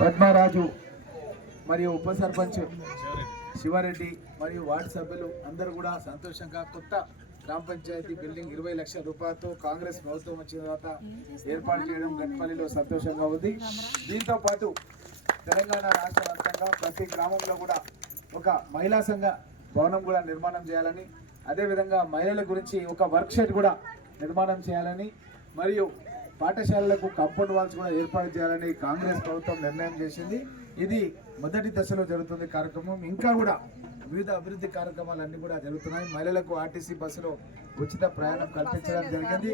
పద్మరాజు మరియు ఉప సర్పంచ్ శివారెడ్డి మరియు వార్డు సభ్యులు అందరూ కూడా సంతోషంగా కొత్త గ్రామ పంచాయతీ బిల్డింగ్ 20 లక్షల రూపాయలతో కాంగ్రెస్ ప్రభుత్వం వచ్చిన తర్వాత ఏర్పాటు చేయడం గట్పల్లిలో సంతోషంగా ఉంది. దీంతో పాటు తెలంగాణ రాష్ట్ర వ్యాప్తంగా ప్రతి గ్రామంలో కూడా ఒక మహిళా సంఘ భవనం కూడా నిర్మాణం చేయాలని, అదేవిధంగా మహిళల గురించి ఒక వర్క్ షాప్ కూడా నిర్మాణం చేయాలని, మరియు పాఠశాలలకు కాంపౌండ్ వాల్స్ కూడా ఏర్పాటు చేయాలని కాంగ్రెస్ ప్రభుత్వం నిర్ణయం చేసింది. ఇది మొదటి దశలో జరుగుతుంది కార్యక్రమం. ఇంకా కూడా వివిధ అభివృద్ధి కార్యక్రమాలన్నీ కూడా జరుగుతున్నాయి. మహిళలకు ఆర్టీసీ బస్సులో ఉచిత ప్రయాణం కల్పించడం జరిగింది.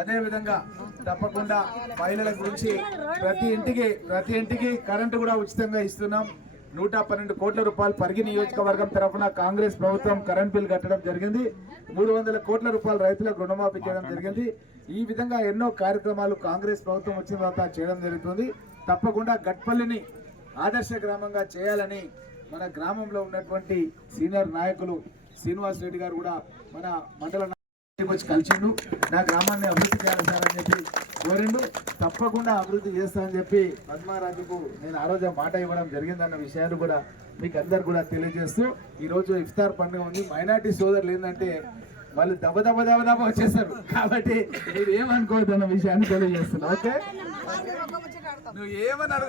అదేవిధంగా తప్పకుండా మహిళల గురించి ప్రతి ఇంటికి కరెంటు కూడా ఉచితంగా ఇస్తున్నాం. 112 కోట్ల రూపాయలు పరిగి నియోజకవర్గం తరఫున కాంగ్రెస్ ప్రభుత్వం కరెంట్ బిల్ కట్టడం జరిగింది. 300 కోట్ల రూపాయలు రైతులకు రుణమాఫీ చేయడం జరిగింది. ఈ విధంగా ఎన్నో కార్యక్రమాలు కాంగ్రెస్ ప్రభుత్వం వచ్చిన తర్వాత చేయడం జరుగుతుంది. తప్పకుండా గట్పల్లిని ఆదర్శ గ్రామంగా చేయాలని మన గ్రామంలో ఉన్నటువంటి సీనియర్ నాయకులు శ్రీనివాస్ రెడ్డి గారు కూడా మన మండల వచ్చి కలిసిండు. నా గ్రామాన్ని అభివృద్ధి చేయాలి సార్ అని చెప్పి కోరిండు. తప్పకుండా అభివృద్ధి చేస్తానని చెప్పి పద్మరాజుకు నేను ఆ రోజు మాట ఇవ్వడం జరిగిందన్న విషయాన్ని కూడా మీకు అందరు కూడా తెలియజేస్తూ ఈరోజు ఇఫ్తార్ పండుగ ఉంది. మైనార్టీ సోదరులు ఏంటంటే వాళ్ళు దబ వచ్చేసారు కాబట్టి మీరు ఏమనుకోవద్దు అన్న విషయాన్ని తెలియజేస్తున్నా. ఓకే, నువ్వు ఏమన్నా